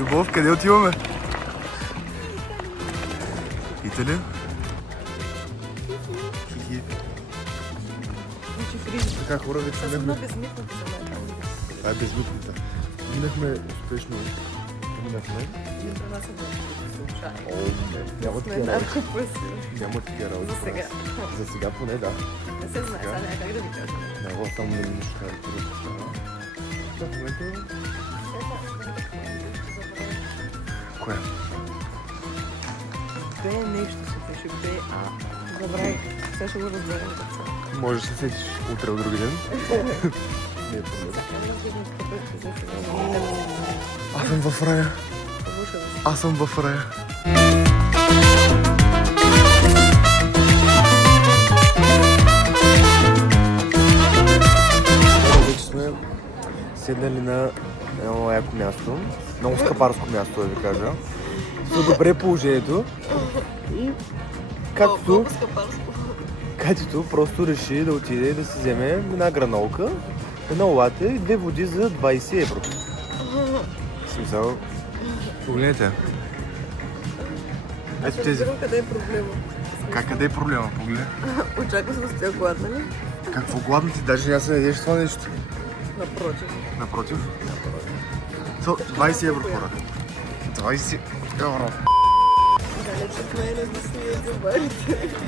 Любов, къде отиваме? Италия? Хихи. Така хора, вече минахме. Това е безмитната. Минахме успешно. Минахме. Няма такива работи. Няма такива работи. За сега. За сега поне, да. Не се знае, сега няма как да ви кажа. Няма само да ми нищо трябва да става. В момента... Коя? Бе нещо се пише. Забравих. Сега ще го разберем. Може да се сетиш утре от други ден. Не е проблем. Аз съм в рая. Аз съм в рая. Вече сме седнали на едно яко място. Много скъпарско място, да ви кажа. С добре положението. И Катито просто реши да отиде и да си вземе една гранолка, една лате и 2 води за 20 евро. Смисъл. Погледнете. Ето тези. Къде е проблема? Къде е проблема? Погледне. Очаква се да сте гладна ли? Какво гладно ти? Даже няма се ядеш това нещо. Напротив. Напротив? 20 евро, хора. 20 евро.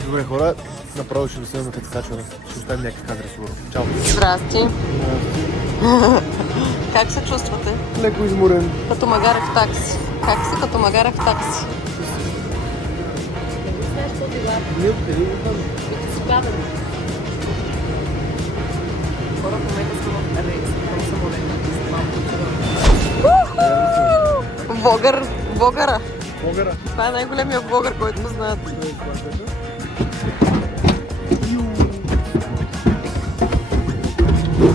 Добре, хора, направо ще досъдем като скачване. Ще оставим някакви кадри сигурно. Чао! Здрасти! Как се чувствате? Леко изморен. Като магаре в такси. Как си като магаре в такси? Хора, в момента сме в рейс към самолета. Влогъра. Това е най-големия влогър, който му знаят.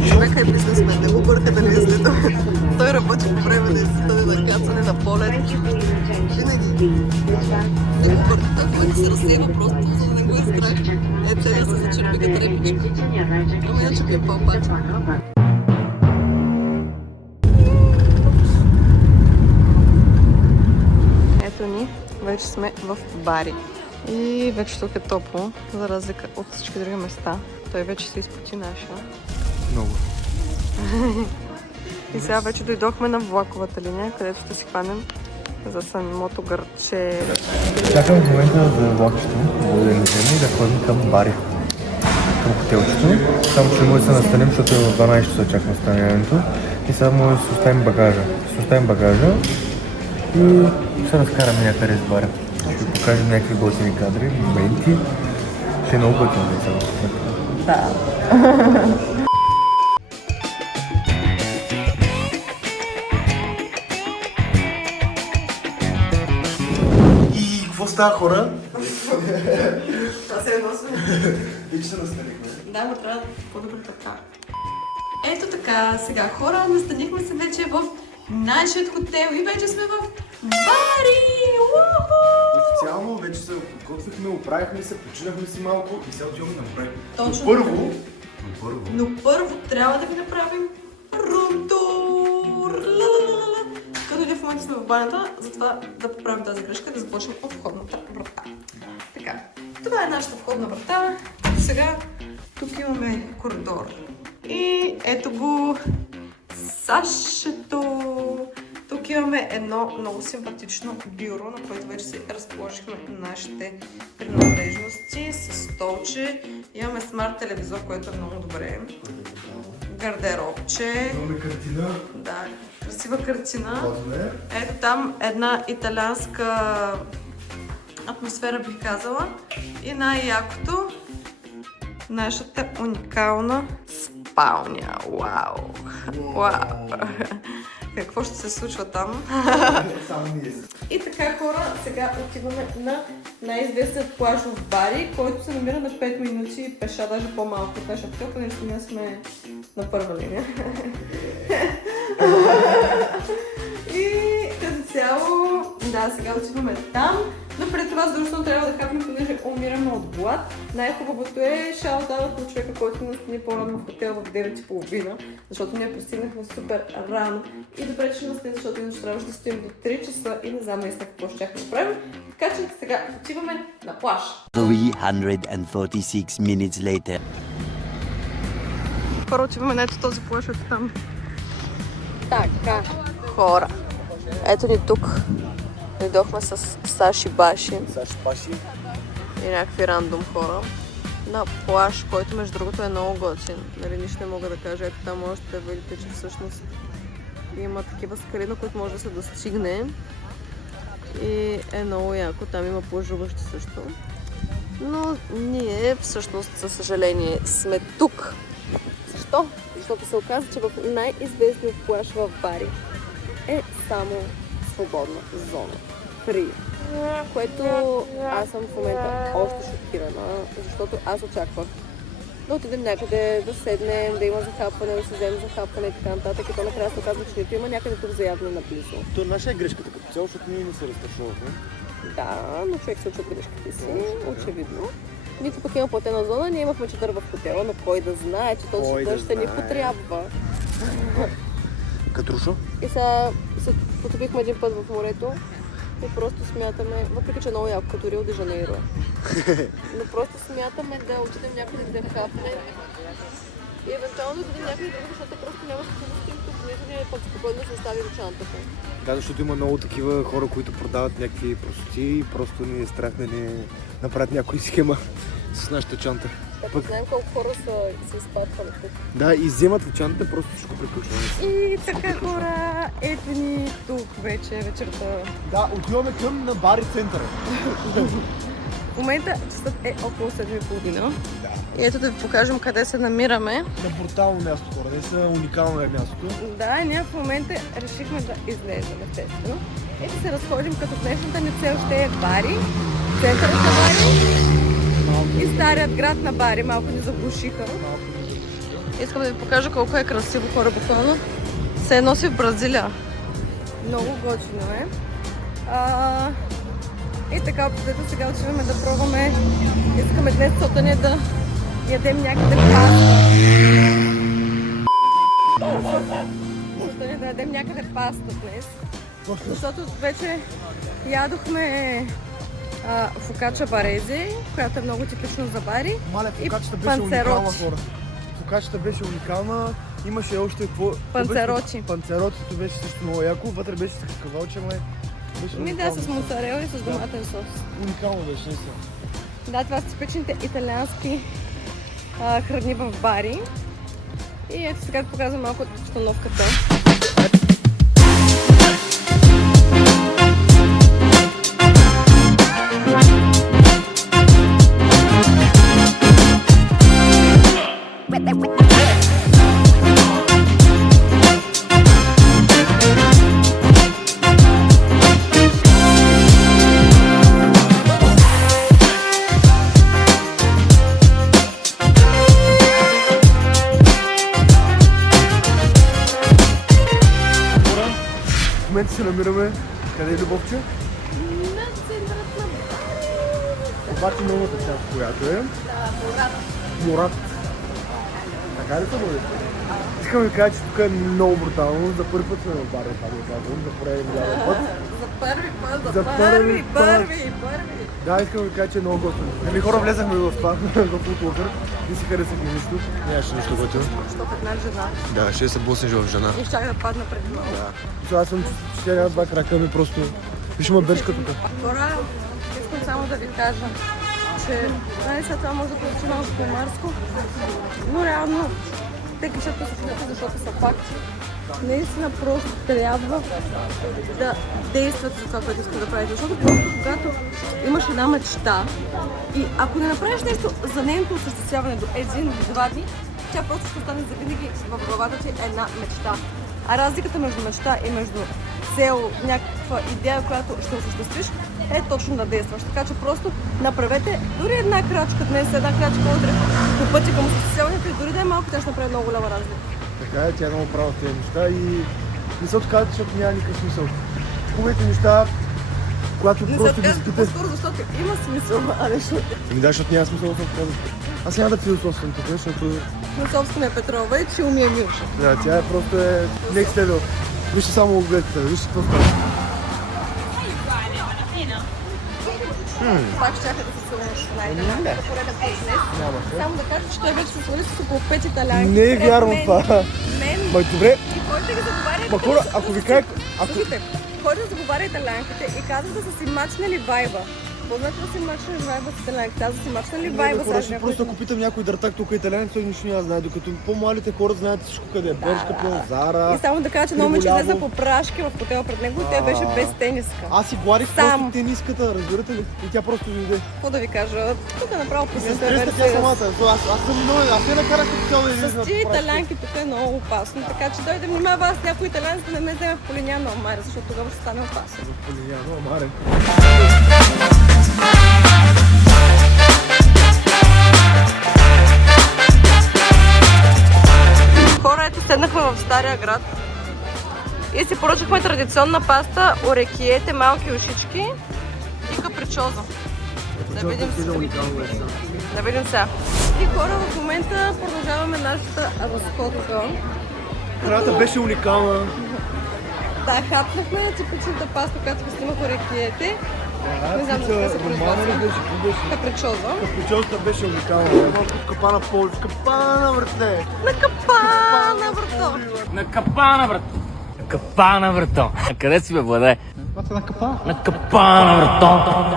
Човека е бизнесмен, не го бърка да не е след. Той работи по време да изстане на кацане на полет. Винаги. Не го бърка, той който се разсева просто, за да не го е страх. Ето да се зачерпи като репичка. Ама иначе ми е по-пак. Ето ни, вече сме в Бари. И вече тук е топло, за разлика от всички други места. Той вече се изпоти наша. Много. И сега вече дойдохме на влаковата линия, където ще си хванем за самото гърче. Чакаме в момента за влакчето, да ни вземе и да ходим към Бари. Към хотелчето. Само че може да се настанем, защото е в 12 часа чак настаняването. И сега може да си оставим багажа. Ще оставим багажа и ще разкараме някъде с Бари. Ще ви покажем някакви готини кадри, моменти. Ще е много готино да сега. Да. И какво става, хора? Това се едно. Вече се настанихме. Да, но трябва по-добре така. Ето така, сега хора, настанихме се вече в нашият хотел и вече сме в Бари! Официално вече се подготвихме, оправихме се, починахме си малко и сега отиваме да направим. Точно. Но първо трябва да ви направим рум-тур! Като ние в момента сме в банята, затова да поправим тази грешка, да започнем от входната врата. Така, това е нашата входна врата. Сега тук имаме коридор. И ето го Сашето. Тук имаме едно много симпатично бюро, на което вече се разположихме нашите принадлежности с столче. Имаме смарт телевизор, което е много добре. Гардеробче. имаме картина. Да, красива картина. Ето там една италианска атмосфера, бих казала. И най-якото, нашата уникална спалня. Вау! Вау! Какво ще се случва там? Само ние. И така, хора, сега отиваме на най-известният плаж в Бари, който се намира на 5 минути пеша, даже по-малко от нашия хотел, понеже ние сме на първа линия. И като цяло Да, сега отиваме там, но пред това задължително трябва да хапнем, понеже умираме от глад. Най-хубавото е шаут-аут на човека, който настани по-рано в хотел в 9:30, защото ние пристигнахме супер рано. И добре, че настани, защото иначе трябваше да стоим до 3 часа и не знам наистина какво ще да правим. Така че сега отиваме на плаж. 346 minutes later. Първо отиваме на ето този плаж от там. Така, хора. Ето ни тук. Дойдохме с Саши Баши и някакви рандом хора на плаж, който между другото е много готин. Нали, нищо не мога да кажа. Ето там можете да видите, че всъщност има такива скали, на които може да се достигне. И е много яко. Там има плажуващи също. Но ние всъщност, за съжаление, сме тук. Защо? Защото се оказа, че в най-известният плаж в Бари е само свободна зона. Фри. Което аз съм в момента още шокирана, защото аз очаквах да отидем някъде, да седнем, да има захапване, да се вземем захапване и така нататък. И то накрая се оказва, че нито има някъде тук заявно наблизо. То наша е грешката като цяло, защото ние не се разташувахме. Да, но човек се учи от грешките си, очевидно. Нито пък има платена зона, ние имахме чадър в хотела, но кой да знае, че този чадър ще ни потрябва. Катрушо? И сега се потопихме един път в морето и просто смятаме, въпреки че е много яко като Рио де Жанейро, но просто смятаме да отидем някъде да хапнем и евентуално да видим някъде друго, защото просто няма да се достигнем тук, нито ни е пък спокойно да се остави до чантата. Да, защото има много такива хора, които продават някакви простоти и просто ни е страх да ни направят някой схема с нашата чанта. Да, знаем колко хора са изпадвали тук. Да, и вземат в чантата, просто всичко приключва. И така хора, ето ни тук вече вечерта. Да, отиваме към на Бари центъра. В момента часът е около 7:30. И ето да ви покажем къде се намираме. На брутално място, хора, не са уникално е мястото. Да, ние в момента решихме да излезем, естествено. И да се разходим, като днешната ни цел ще е Бари, центърът на Бари и старият град на Бари. Малко ни заглушиха. Искам да ви покажа колко е красиво, хора, буквално. Се носи в Бразилия. Много готино е. И така, общо сега отиваме да пробваме. Искаме днес целта ни да ядем някъде паста. Целта ни да ядем някъде паста днес. Защото вече ядохме фокача барези, която е много типично за Бари. Мале, и фокачата беше уникална, панцероти. хора. Фокачата беше уникална. Имаше още какво... Панцероти. Панцеротито беше също много яко. Вътре беше с какавалче, май. Ми да, с моцарела и с доматен сос. Уникално беше, наистина. Да, това са типичните италиански храни в Бари. И ето сега да показвам малко от обстановката. В момента се намираме. Къде е Любовче? На центърът на Бари. Обаче новата част, която е... Да, Мурат. Така ли са, бъде? Искам да кажа, че тук е много брутално. За първи път сме в Бари, това го казвам. За пореден път. За първи път, За първи първи. Да, искам да кажа, че е много готино. Ами хора, влезахме в това, в Футлокър. Не си харесахме нищо. Нямаше нищо готино. Защото една жена. Да, ще се блъснеш в жена. И щях да падна пред много. Да. Аз съм че няма два крака ми просто... Виж ма бършка тук. Хора, искам само да ви кажа, че след това може да получи малко по-марско, но реално те пишат посочването, защото са факти. Наистина просто трябва да действате за това, което искате да правите. Защото просто когато имаш една мечта и ако не направиш нещо за нейното осъществяване до един до 2 дни, тя просто ще остане завинаги в главата ти една мечта. А разликата между мечта и между цел, някаква идея, която ще осъществиш, е точно да действаш. Така че просто направете дори една крачка днес, една крачка утре по пътя към осъществяването и дори да е малко, тя ще направи много голяма разлика. Така е, тя е много права в тези неща и не се отказват, защото няма никакъв смисъл. Хубавите неща когато Не се просто ги отказвам спите. по-скоро, защото има смисъл, а не защото Ами да, защото няма смисъл да отказвам. Аз няма да философствам тук, защото на собствена Петрова и че умия Милша. да, тя е просто next level. Вижте само огледите, вижте какво става. Пак щяха да се сълнеш с най-добрата пореден път днес. Само да кажа, че той вече се свали с около 5 италянки. Не е Пред вярно мен, това. Мен. Ма добре, И който ги заговаря... ма хора, ако ви кажа... Слушайте, който заговаря италянките и казва да са си мачнали вайба. Какво значи да си мачнали вайба с италянките? Аз да си мачнали вайба хора, с ще просто ако питам някой дъртак тук италянец, той нищо няма знае, докато по-малите хора знаят всичко къде е. Бершка, Зара. И само да кажа, че много момиче Криволяво. влезе по прашки в хотела пред него и тя беше без тениска. Аз си гладих Сам. просто тениската, разбирате ли? И тя просто дойде. Какво да ви кажа? Тук направо Не присъствие стреста тя версия. самата. Аз съм много... Аз я накарах като цяло да излезе С на тия прашки. италянки тук е много опасно, така че дойде внимава аз някой италянец да не ме вземе в Полиняна Омара, защото тогава ще стане опасно. Полиняно, Амаре. Хора, ето седнахме в Стария град и си поръчахме традиционна паста, орекиете, малки ушички и капричоза. Да видим сега. И хора, в момента продължаваме нашата разходка. Храната беше уникална. Да, хапнахме типичната паста, която ви снимах орекиете. Не знам защо се Романа ли произнася. беше? Какво беше? Капричоза. Капричозата беше уникална. Малко от капана поле. Капана, братле! На капана, брато! На капана, брат! На капана, брато! Къде си бе, Владе? На капана, брато!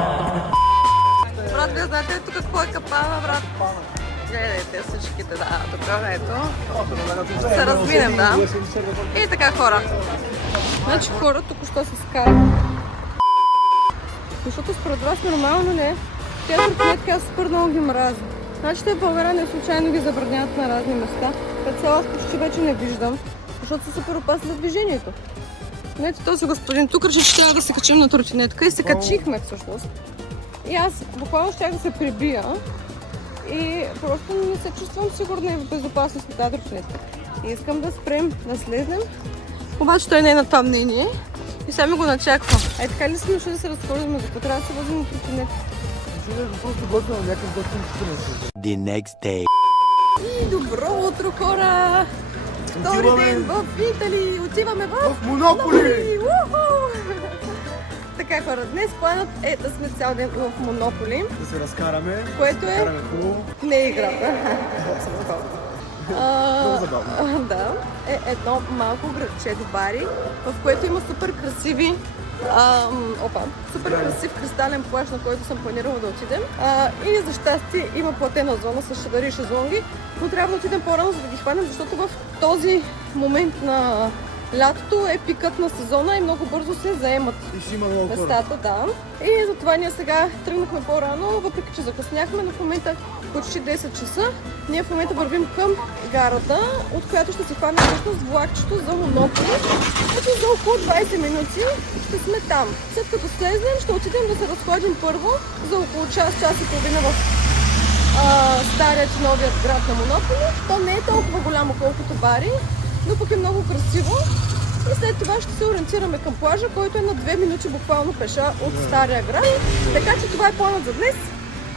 Брат, вие знаете ли тук какво е капана, брат? Гледайте всичките, да, тук ето. Ще се разминем, да. И така, хора. Значи хора току-що се скарат. Защото според вас нормално ли е? Тези тротинетки аз супер много ги мразя. Значи те в България не случайно ги забраняват на разни места. Като аз почти вече не виждам, защото са супер опасни за движението. Но ето този господин тук реши, че трябва да се качим на тротинетка и се качихме всъщност. И аз буквално щях да се прибия и просто не се чувствам сигурна и в безопасност на тази тротинетка. И искам да спрем, да слезнем. Обаче той не е на това мнение и сега ми го начаква. Ай така ли сме да се разходим, за какво трябва да се возим на тротинетка? Просто готвя на някакъв готвен четенец. The next day. И добро утро, хора! Втори Отиваме ден в Итали! Отиваме в Монополи! Уху! Така, хора, днес планът е да сме цял ден в Монополи, Да се разкараме. което е... Караме хубаво. Не е играта. Много забавно. Да, е едно малко градче до Бари, в което има супер красиви супер красив кристален плаж, на който съм планирала да отидем. И за щастие има платена зона с шадари и шезлонги, но трябва да отидем по-рано, за да ги хванем, защото в този момент на лятото е пикът на сезона и много бързо се заемат И ще има много хора. местата, да. И затова ние сега тръгнахме по-рано, въпреки че закъсняхме, но в момента почти 10 часа. Ние в момента вървим към гарата, от която ще се хване всъщност влакчето за Монополи. Ето за около 20 минути ще сме там. След като слезнем, ще отидем да се разходим първо за около час и половина в старият и новият град на Монополи. То не е толкова голямо колкото Бари, но пък е много красиво. И след това ще се ориентираме към плажа, който е на 2 минути буквално пеша от Стария град. Така че това е планът за днес.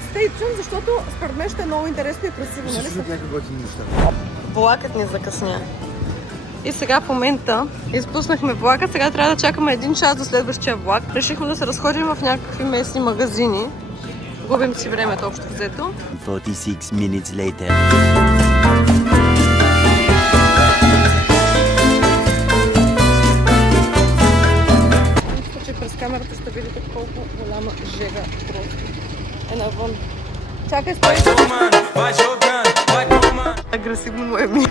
Stay tuned, защото според мен ще е много интересно и красиво, Ще нали? чуят някакви готини неща. Влакът ни закъсня. И сега в момента изпуснахме влака, сега трябва да чакаме 1 час до следващия влак. Решихме да се разходим в някакви местни магазини. Губим си времето общо взето. 46 minutes later. Мисля, че през камерата ще видите колко голяма жега просто е навън. Чакай, стой! Агресивно му е мило.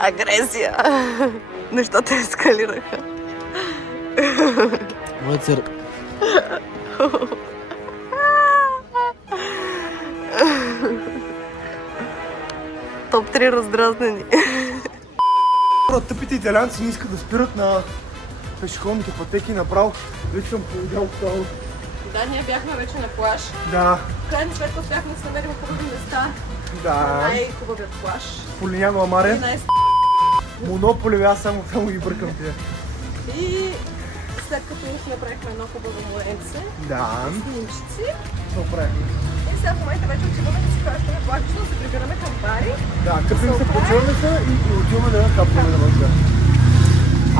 Агресия. Нещата ескалираха. Моят сър... Топ 3 раздразнени. Тъпите италианци не искат да спират на пешеходните пътеки направо. Вече съм повидял това. Да, ние бяхме вече на плаж. Да, В крайна сметка успяхме да се намерим хубави места. да. Най-хубавият плаж. Полиняно И Амаре. най- Монополи, аз само ги бъркам тия. И след като си направихме едно хубаво моренце, Да. снимчици, Добре. и сега в момента вече отиваме да си хващаме плачно, да се прибираме към бари. Да, къпим се, почваме се и отиваме да капваме на вънка.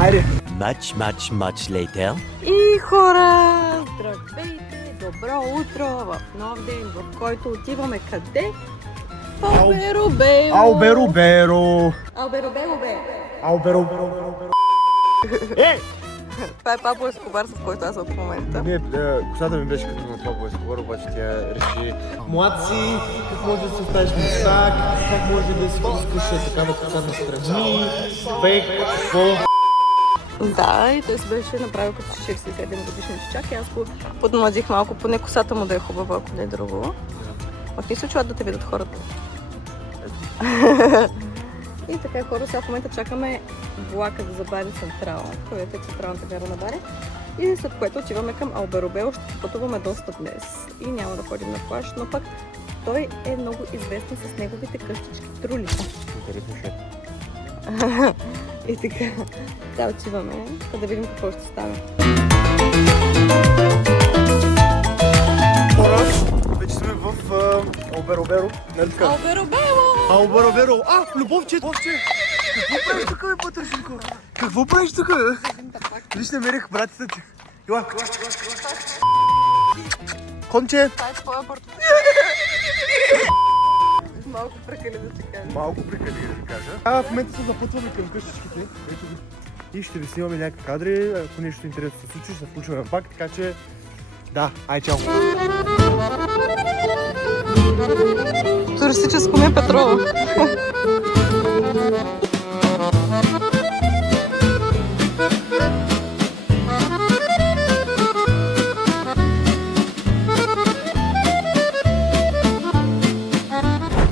Айде! Much later. И хора, здравейте, добро утро в нов ден, в който отиваме къде? В Алберобело. Албероберо! Алберобело, бе. Албероберо! Ей! Това е Пабло Ескобар, с който аз съм в момента. Не, косата ми беше като на Пабло Ескобар, обаче тя реши: млад си, как може да си оставиш места, как може да си пускаш такава коса настрани, бек, какво? Да, и той се беше направил като 47 годишни чак и аз го подмладих малко, поне косата му да е хубава, ако не е друго. Ах, не се очуват да те видят хората. И така, хора, сега в момента чакаме влака да забави Централа, където е централната гара на Бари. И след което отиваме към Алберобело, ще пътуваме доста днес и няма да ходим на плаж, но пък той е много известен с неговите къщички трули. Интересно ще. И така, да отиваме, да видим какво ще стане. Хора, вече сме в Албероберо. Нали така? Алберобело! Албероберо! Любовче! Любовче! Какво правиш тук, бе, Пътършенко? Какво правиш тук, бе? Виж, намерих братята ти. Ела! Конче! Това е твоя портфел. Малко прекали да ти кажа. Малко прекали да ти кажа. В момента се запътваме към къщичките. Ето ги. И ще ви снимаме някакви кадри. Ако нещо интересно се случи, ще се включваме пак. Така че, да, ай, чао! Туристическо ми е Петрова.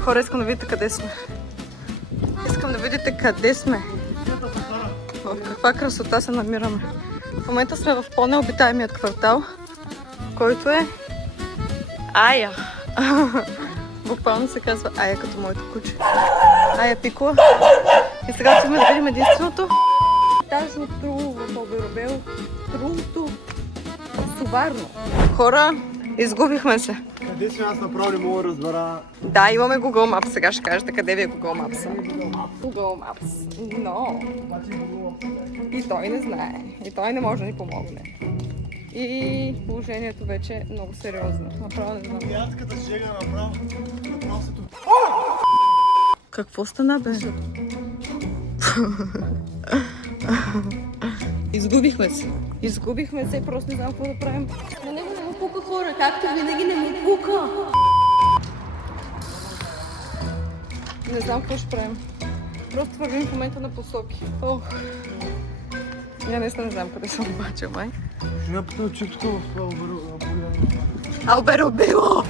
Хора, искам да видите къде сме. Искам да видите къде сме. В каква красота се намираме. В момента сме в по-необитаемият квартал, който е Ая. Буквално се казва Ая, като моето куче. Ая Пикола. И сега отиваме да видим единственото етажно труло в Алберобело. Трулото суварно. Хора, изгубихме се. Къде сме, аз направо не мога да разбера. Да, имаме Google Maps. Сега ще кажете къде ви е Google Maps. Google Maps. Но и той не знае. И той не може да ни помогне. И положението вече е много сериозно. Направо не знам. Ядската жега направо се тук. Какво стана, бе? Изгубихме се. Изгубихме се и просто не знам какво да правим. На него не му пука, хора, както винаги не му пука. Не знам какво ще правим. Просто вървим в момента на посоки. Ох. Я наистина не знам къде съм обаче, май. Ще напитам чип тук в Албероберо. Алберобело!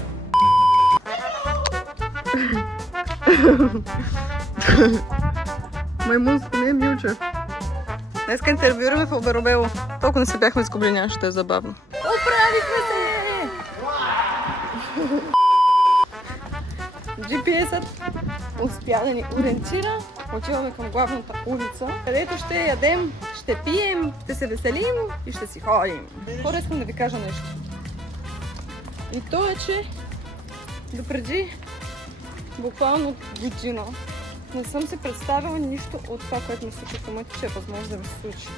Маймунско не е Милче. Днеска интервюираме в Алберобело. Толкова не се бяхме изгубили, нямаше да е забавно. Оправихме се! GPS-ът успя да ни ориентира. Отиваме към главната улица, където ще ядем, ще пием, ще се веселим и ще си ходим. Хора, искам да ви кажа нещо. И то е, че допреди буквално година не съм си представила нищо от това, което ми се случи в момента, че е възможно да ми се случи.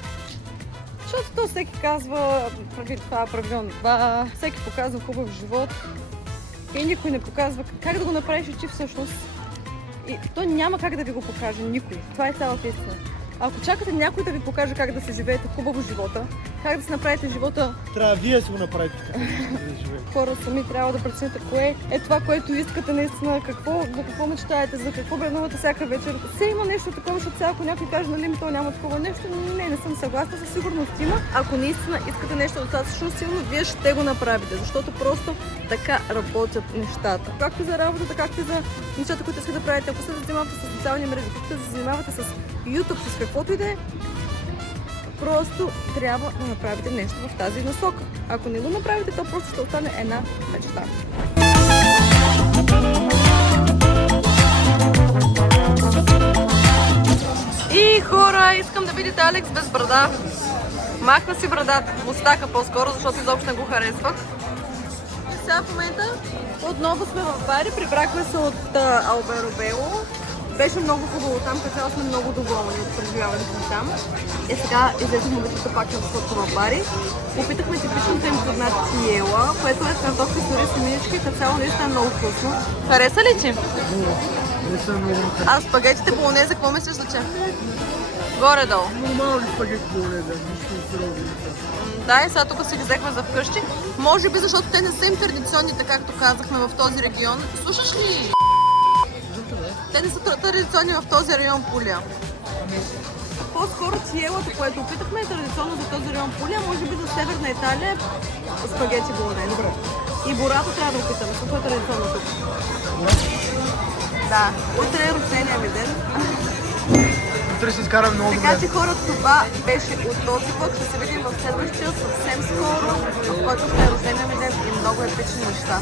Защото то всеки казва, прави това, прави това, всеки показва хубав живот и никой не показва как да го направиш и ти всъщност. И то няма как да ви го покаже никой. Това е цялата истина. Ако чакате някой да ви покаже как да се живеете хубаво живота, как да си направите живота... Трябва вие да си го направите така, да живеете. Хора сами трябва да прецените кое е това, което искате наистина, за какво мечтаете, за какво бренувате всяка вечер. Все има нещо такова, защото сега ако някой каже, нали, то няма такова нещо, не съм съгласна, със сигурност има. Ако наистина искате нещо достатъчно силно, вие ще го направите, защото просто така работят нещата. Както за работата, както и за нещата, които искате да правите. Ако се занимавате с социални мрежи, ако се занимавате с YouTube, с каквото и да е, просто трябва да направите нещо в тази насока. Ако не го направите, то просто ще остане една мечта. И хора, искам да видите Алекс без брада. Махна си брадата, мустака по-скоро, защото изобщо не го харесвах. И сега в момента отново сме в Бари, прибрахме се от Алберо Бело. Беше много хубаво там, така сме много доволни от преживяването там. И сега излезохме вечерта пак на защото в Бари. Опитахме типичната им хладна чиела, което е картофи с рис и минички и цяло наистина е много вкусно. Хареса ли ти? А спагетите болонезе, какво мислиш за че? Горе-долу. Нормални спагети болонезе, нищо сериозно. Да, и сега тук си ги взехме за вкъщи. Може би защото те не са им традиционните, както казахме, в този регион. Слушаш ли? Те не са традиционни в този район Пулия. По-скоро чиелата, което опитахме, е традиционно за този район Пулия, може би за Северна Италия спагети болонезе. Добре. И борато трябва да опитаме, защото е традиционно тук. Да, утре е рождения ми ден. Утре ще изкарам много добре. Така че хора, това беше от този път. Ще се видим в следващия съвсем скоро, в който ще е рождения ми ден и много епични неща.